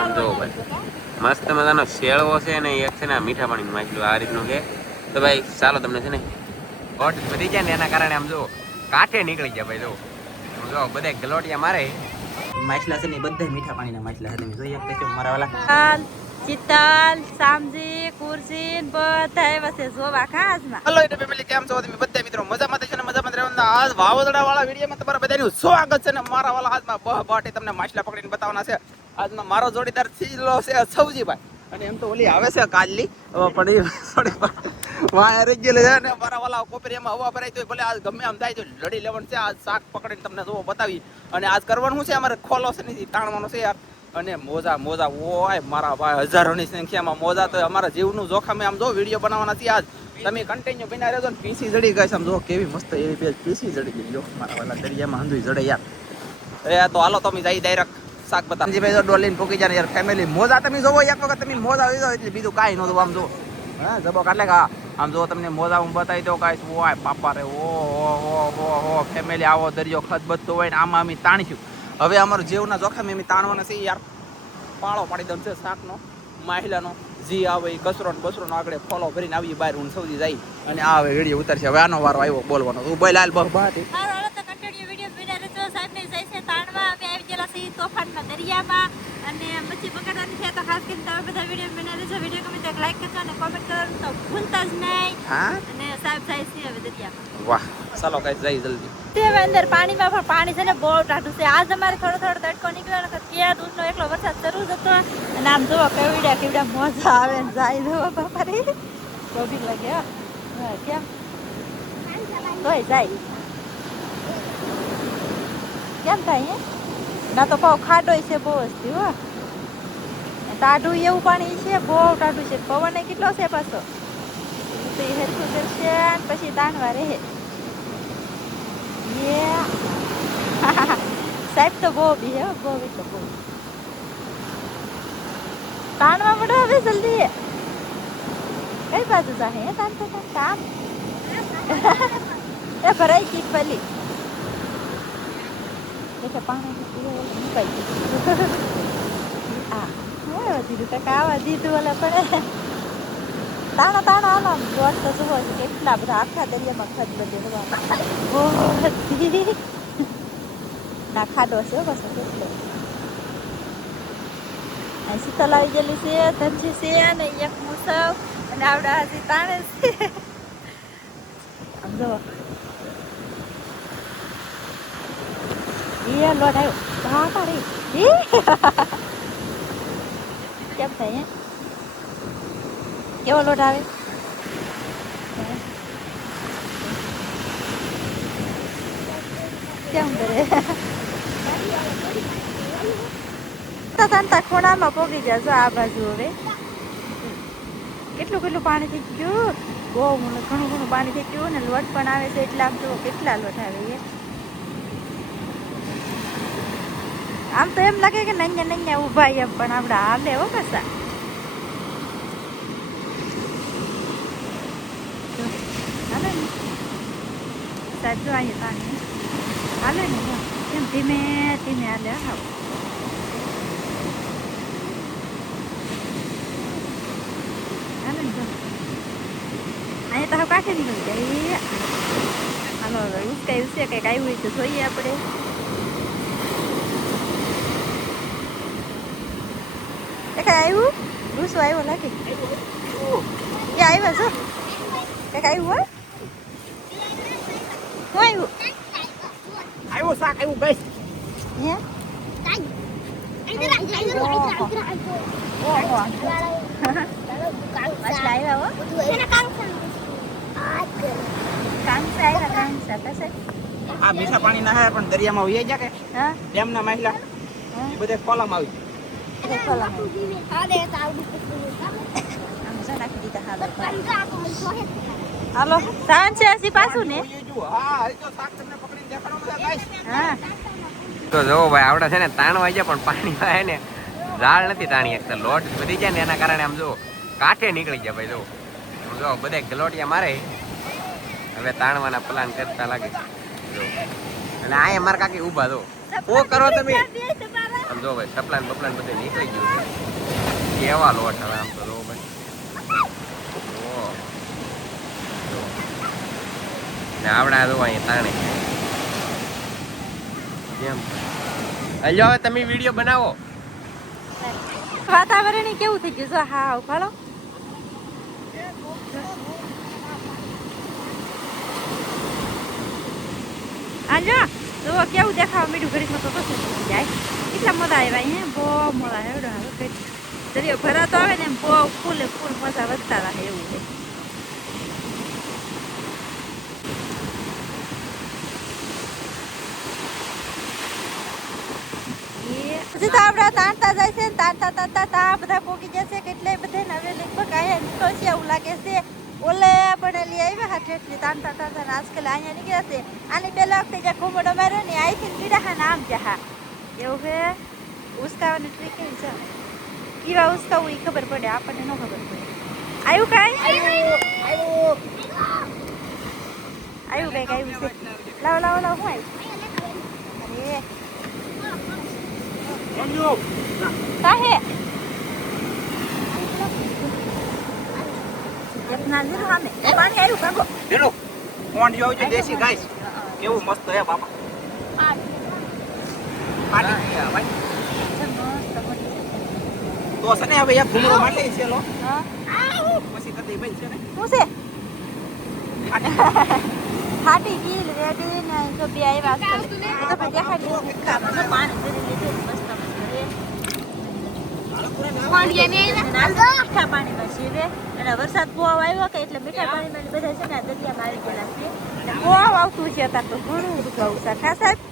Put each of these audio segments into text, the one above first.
આમ જો ભાઈ મસ્ત મજાનો શેળવો છે ને એક છે ને મીઠા પાણીનું માછલું આ રીતનું છે. તો ભાઈ ચાલો તમને છે ને હોટ વધી જાય ને એના કારણે આમ જો કાંઠે નીકળી ગયા ભાઈ. જો બધા ગલોટિયા મારે માછલા છે ને બધા મીઠા પાણીના માછલા છે. તમે જોઈ શકો છો મારા વાલા ચિતલ સામજી કુરસી બધા એવા છે જોવા ખાસમાં. હેલો એટલે ફેમિલી કેમ છો તમે બધા મિત્રો મજામાં છે ને મજામાં રહેવાના. આજ વાવદડા વાળા વિડીયોમાં તમારા બધાનું સ્વાગત છે ને મારા વાલા આજમાં બહબાટી તમને માછલા પકડીને બતાવવાના છે. આજમાં મારો જોડીદાર સીલો છે સૌજીભાઈ અને એમ તો ઓલી આવે છે કાલની પણ એ થોડી વાય રેગ્યુલર છે ને મારા વાલા કોપરીમાં હવા ભરાઈ તો ભલે આજ ગમે આમ થાય તો લડી લેવાનું છે. આજ શાક પકડીને તમને જોવો બતાવી અને આજ કરવાનું છે અમારે ખોલો છે નથી તાણવાનો છે યાર. અને મોજા ઓય મારા ભાઈ હજારોની સંખ્યામાં મોજા તો અમારા જીવનું જોખમે આમ જો વિડીયો બનાવવાના છે આજ. તમે કન્ટિન્યુ બિના રહેજો ને પીસી જડી ગઈ છે આમ જો કેવી મસ્ત એવી પેજ પીસી જડી ગઈ. જો મારા વાલા દરિયામાં હંધુઈ જડે યાર. એ તો હાલો તમે જઈ ડાયરેક્ટ શાક બતા ભાઈ જો ડોલીને પૂકી જાય યાર ફેમિલી. મોજા તમે જોવો એક વખત તમે મોજા આવી જાવ એટલે બીજું કાંઈ નહોતું આમ જો. હા જબો કાટલે કા આમ જો તમને મોજા હું બતાવી દઉં કાંઈ ઓય પાપા રે ઓ ફેમિલી આવો દરિયો ખદબદતો હોય ને આમાં અમે તાણીશું. હવે અમારું જીવના જોખમ એમ તાણવાના છે યાર. પાળો પાડી દઉં છે શાકનો માહિલાનો જી આવે એ કચરો ને બસરો નો આગળ ફોલો ભરીને આવી બહાર હું સૌથી જાય અને આ હવે વિડીયો ઉતારશે. હવે આનો વારો આવ્યો બોલવાનો. તું બોલ હાલ બહ બાટી તોફાનમાં દરિયામાં અને મચ્છી પકડવાની છે. તો ખાસ કરીને તમે બધા વિડીયો બનાવી લેજો. વિડીયો ગમે તો લાઈક કરજો અને કોમેન્ટ કરવાનું તો ભૂલતા જ નહીં. હા અને સાહેબ જાય છે હવે દરિયામાં. વાહ ચાલો ગાઈસ જઈ જલ્દી. તે અંદર પાણીમાં પણ પાણી છે ને બહુ ટાઢું છે. આજ અમારે થોડો તડકો નીકળ્યો ને ક્યાં દૂધનો એકલો વરસાદ શરૂ જ હતો અને આમ જોવો કેવડા મોજા આવે ને જાય જોવો બાપા રે બહુ બીક લાગે. હા કેમ તોય જાય કેમ થાય ના તો કહો ખાડો છે બહુ જ હો. ટાઢું એવું પાણી છે બહુ ટાઢું છે. પવન કેટલો છે પાછો તો એ હરખું કરશે પછી તાણવા રહે. સાહેબ તો બહુ બી હે બહુ તો બહુ તાણવા મળે હવે જલ્દી. કઈ બાજુ જાહે તાણતો કામ એ ભરાઈ ગઈ પેલી એટલે પાણી મુકાઈ ગયું. આ દીધું ટકા આવા દીધું ઓલા પડે તાણા આના દોડ તો જુઓ કેટલા બધા આખા દરિયામાં ખદ બધે ના ખાડો છે બસ કેટલો. શીતલ આવી ગયેલી છે ધનજી છે અને એક મુસવ અને આવડા હજી તાણે છે. આમ જો એ લોટ આવ્યો બાપા રે કેમ થાય કેવો લોટ આવે કેમ કરે તાંતા ખોણામાં પોગી ગયા. જો આ બાજુ હવે કેટલું પાણી થઈ ગયું. બહુ ઘણું પાણી થઈ ગયું ને લોટ પણ આવે છે. એટલે આમ જુઓ કેટલા લોટ આવે છે. આમ તો એમ લાગે કે નૈયા ઉભા એમ પણ આપડે હાલે હો પાછા. હાલે ને સાહેબ જો અહીંયા પાણી હાલે ને એમ ધીમે હાલે. હા હાલે ને અહીંયા તો કાંઠે નીકળી જાય. હાલો હવે ઉસકાઈ કંઈક આવ્યું હોય તો જોઈએ આપણે. કઈ આવ્યું રૂસો આવ્યો લાગે ક્યાં આવ્યો છો કઈક આવ્યું હોય શું આવ્યો શાક આવ્યું ગઈ હે આ મીઠા પાણી ના હે પણ દરિયામાં ઉઈ ગયા કે ડેમના માછલા એ બધે ખોલામાં હાલો સાંજ છે હજી પાછું ને. હા તો જો ભાઈ આવડા છે ને તાણવા ગયા પણ પાણીમાં હે ને ઝાડ નથી તાણી એકતા. લોટ વધી જાય ને એના કારણે આમ જો કાંઠે નીકળી ગયા ભાઈ. જો બધા ગલોટિયા મારે હવે તાણવાના પ્લાન કરતા લાગે જો. અને આ મારા કાકી ઊભા જો શું કરો તમે આમ જો ભાઈ સપલાન બપલાન બધું નીકળી ગયું છે કેવા લોટ હવે આમ તો જો ભાઈ ઓહ. જો. ને આવડા જો અહીંયા તાણે કેમ હલો હવે તમે વિડીયો બનાવો વાતાવરણ કેવું થઈ ગયું જો હા ઉભાલો આજો જો કેવું દેખાવા મીઠું ઘડીમાં તો કશું થઈ જાય કેટલા મજા આવ્યા અહીંયા બહુ મોડા હેવડો હવે દરિયો ભરાતો આવે ને એમ બહુ ફૂલે ફૂલ મજા વધતા રહે એવું છે હજી તો આપડા તાણતા જાય છે તાણતા બધા પોકી જશે કેટલાય બધે ને હવે લગભગ અહીંયા નીકળશે એવું લાગે છે ઓલે પણ લઈ આવ્યા હા ઠેઠલી તાણતા આજકાલ અહીંયા નીકળ્યા છે આની પહેલા વખતે જ્યાં ઘુમડો માર્યો ને અહીંથી કીડા હા નામ જા એવું છે ઉસકાવાની ટ્રીક કેવી છે કેવા ઉસકાવું એ ખબર પડે આપણને ન ખબર પડે આવ્યું કાંઈ આવ્યું કંઈક આવ્યું છે લાવો લાવો લાવો શું આવ્યું કાહે પાણી આવ્યું કાકો હેલો કોણ જોયું છે દેશી ગાઈસ કેવું મસ્ત હે બાપા પાણી પીયા ભાઈ તો સને હવે એક ઘૂમરો માટે છે લો પછી કદી બન છે ને શું છે ફાટી ગીલ રેડી ને જો બે આવ્યા છે તો પણ દેખાડી કામનો પાણી ભરી લીધું મસ્ત મીઠા પાણીમાં શીવે અને વરસાદ બહુ આવ્યો કે એટલે મીઠા પાણીમાં બધા છે ને દરિયામાં આવી ગયેલા છે બહુ આવતું છે અત્યારે તો ઘણું બધું ઉષા ખા સાહેબ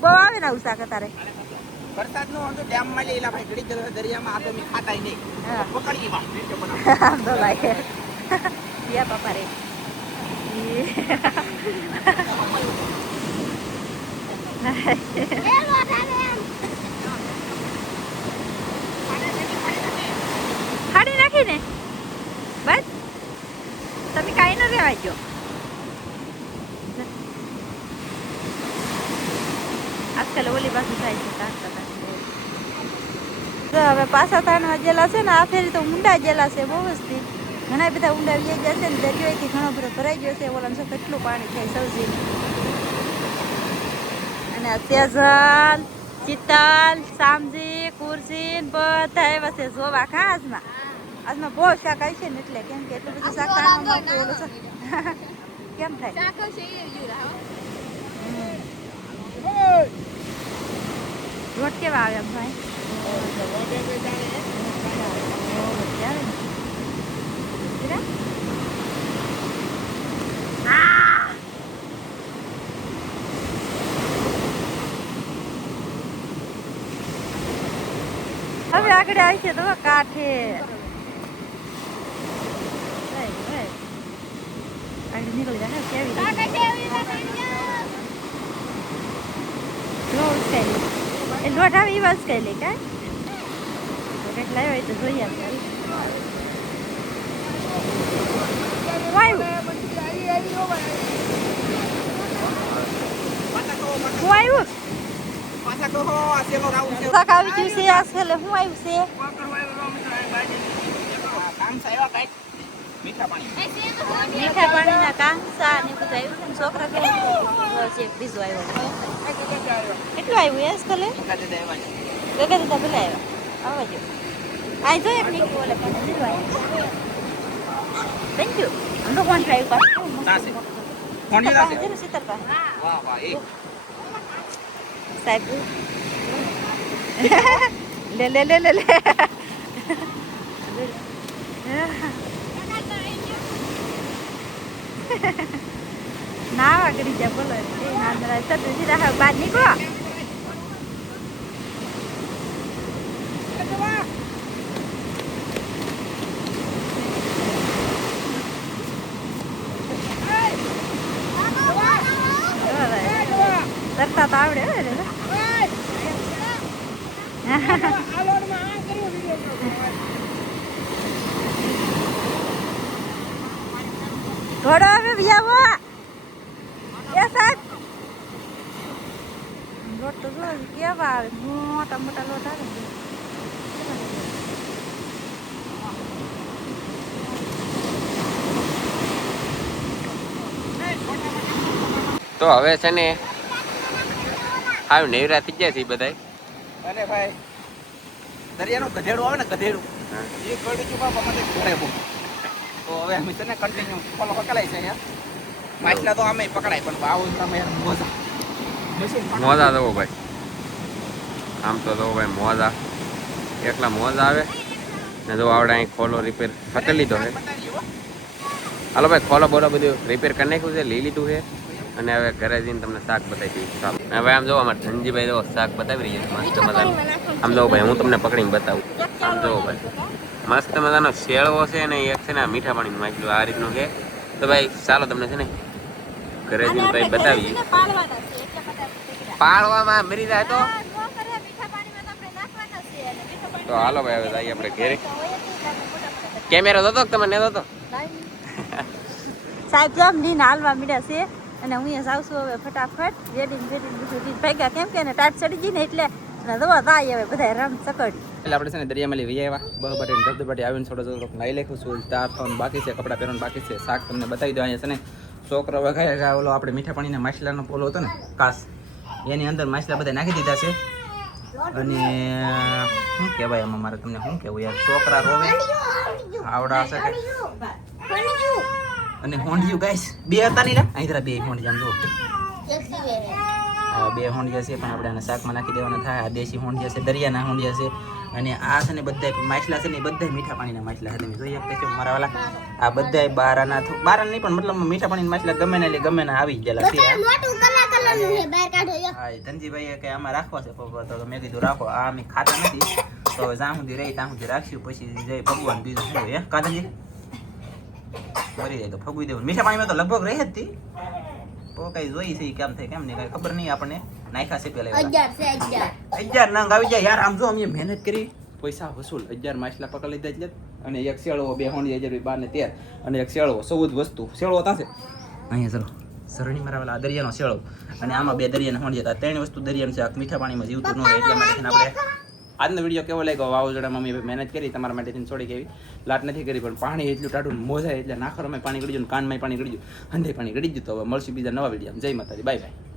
બહુ આવે ને ઉષા તારે વરસાદ નો તો ડેમ માં લેલા ભાઈ ઘડી જગ્યા દરિયામાં આ તો મે ખાતાય નહીં પકડી વાત વિડિયો બનાવ આમ તો લાગે યા બાપા રે હાડી નાખીને બસ તમે કાંઈ ન રહેવાય ગયો આજકાલ ઓલી બાજુ થાય છે હવે પાછા તાણવા જેલા છે ને આ ફેરી તો ઊંડા જેલા છે બહુ વસ્તી ઘણા બધા ઊંડા વી ગયા છે ને દરિયોથી ઘણો બધો ભરાઈ ગયો છે ઓલા છે કેટલું પાણી થાય સૌજી અને તેજલ ચિત્તલ સામજી કુરસી બધા એવા છે જોવા ખાસમાં આજમાં બહુ શાક આવી છે ને એટલે કેમ કે એટલું બધું શાક તાણવામાં ઓલું છે કેમ થાય રોટ કેવા આવે ભાઈ હવે આગળ આવી છે તો કાઠે આગળ નીકળી જાય કેવી એ લોટ આવે એ વાત કઈ લે કા કંઈક લાવ્યો હોય તો જોઈએ હું આવ્યું શાક આવી ગયું છે આ છેલ્લે શું આવ્યું છે મીઠા પાણીના કાંસા ને બધું આવ્યું છે ને છોકરા છે બીજું આવ્યું કેટલું આવ્યું યસ કલે ભેગા દીધા પેલા આવ્યા આવવા જો આ જો એક નીકળ્યું ઓલે પણ લીધું આવ્યું થેન્ક યુ हम लोग कौन ड्राइव कर कौन जिला से सीतर का वाह वाह एक साहब ले ले ले ले ले ના આગળ જા બોલો ના ના સર સીધા બહાર નીકળો તરતા તો આવડે ઘોડો આવે વ્યાવો એ સાહેબ રોટ તો જો કેવા આવે મોટા મોટા મોટા લોટ આવે ને તો હવે છે ને હાવ નેવરા થઈ ગયા છે બધાય. અને ભાઈ દરિયાનું ગધેડું આવે ને ગધેડું એ ગળી ચૂકા અમારે ઘરે બહુ તો હવે અમે છે ને કન્ટિન્યુ ફોલો પકડાય છે અહીંયા માછલા તો અમે પકડાય પણ આવું તમે મોજા મોજા દો ભાઈ, આમ તો દો ભાઈ મોજા એકલા મોજા આવે ને જો આવડે અહીં ખોલો રિપેર કરી લીધો છે. હાલો ભાઈ ખોલો બોલો બધું રિપેર કરી નાખ્યું છે, લઈ લીધું છે અને હવે ઘરે જઈને તમને શાક બતાવી દઈશ. ચાલો હવે આમ જો અમારે ધનજીભાઈ જો શાક બતાવી રહી છે મસ્ત મજાનું. આમ જો ભાઈ હું તમને પકડીને બતાવું. આમ જો ભાઈ મસ્ત મજાનો શેળવો છે ને એક છે ને આ મીઠા પાણીનું માછલું આ રીતનું છે. તો ભાઈ ચાલો તમને છે ને ઘરે જઈને ભાઈ બતાવીએ. પાળવામાં મરી જાય તો હાલો ભાઈ હવે જઈએ આપણે ઘરે. કેમેરો દો તમે ને દો. સાહેબ જેમ લઈને હાલવા મીડ્યા છે અને હું અહીંયા જાઉં છું હવે ફટાફટ જેડીને બધું ભેગા કેમ કે ને ટાટ ચડી ગઈ ને એટલે દવા થાય હવે બધા રમ ચકડ. એટલે આપણે છે ને દરિયામાં લઈ આવ્યા બહબટી ધબધબાટી આવીને થોડો નાઈ લેખું છું, ચાર થવાનું બાકી છે, કપડાં પહેરવાનું બાકી છે, શાક તમને બતાવી દો. અહીંયા છે ને છોકરો વગાયા ઓલો આપણે મીઠા પાણીના માછલાનો પોલો હતો ને કાસ એની અંદર માછલા બધા નાખી દીધા છે. અને શું કહેવાય એમાં મારે તમને શું કહેવું યાર, છોકરા રોવે આવડા હશે અને હોંડિયું ગાઈસ બે હતા નહીં અહીં બે હોંડિયા જો બે હોંડિયા છે પણ આપણે આને શાકમાં નાખી દેવાના થાય. આ દેશી હોંડિયા છે, દરિયાના હોંડિયા છે અને આ છે ને બધા માછલા છે ને એ બધા મીઠા પાણીના માછલા છે. તમે જોઈ શકતા છો મારા વાલા આ બધા બારાના નહીં પણ મતલબ મીઠા પાણીના માછલા ગમે ને એટલે ગમે ને આવી ગયેલા છે. હા ધનજીભાઈએ કે આમાં રાખવા છે તો મેં કીધું રાખો, આ અમે ખાતા નથી તો હવે જ્યાં સુધી રહી ત્યાં સુધી રાખશું, પછી જઈ ભગવાન બીજું શું હે કાધનજી મરી જાય તો ફગવી દેવું. મીઠા પાણીમાં તો લગભગ રહે જ હતી તો કઈ જોઈ છે કેમ થાય કેમ નહીં કઈ ખબર નહીં આપણને. નાખ્યા છે પેલા 11 નંગ આવી જાય યાર. આમ જો અમે મહેનત કરી પૈસા વસૂલ 11 માછલા પકડી લીધા એટલે અને એક શેળવો 2 હોંડી 12 ને 13 અને એક શેળવો 14 વસ્તુ શેળવો તાશે અહીંયા ચલો સરણી મારા દરિયાનો શેળવો અને આમાં 2 દરિયાના હોંડિયા હતા. 3 વસ્તુ દરિયાનું શાક મીઠા પાણીમાં જીવતું ન રહે એટલા માટે આપણે આજનો વિડીયો કેવો લાગ્યો વાવાઝોડામાં અમે મહેનત કરી તમારા માટે થોડીક એવી લાટ નથી કરી પણ પાણી એટલું ટાઢું મોજાય એટલે નાખરમાં પાણી ગળી ગયું, કાનમાં પાણી ગળી ગયું, હંધે પાણી ગળી ગયું. તો હવે મળશું બીજા નવા વિડીયો. જય માતાજી, બાય બાય.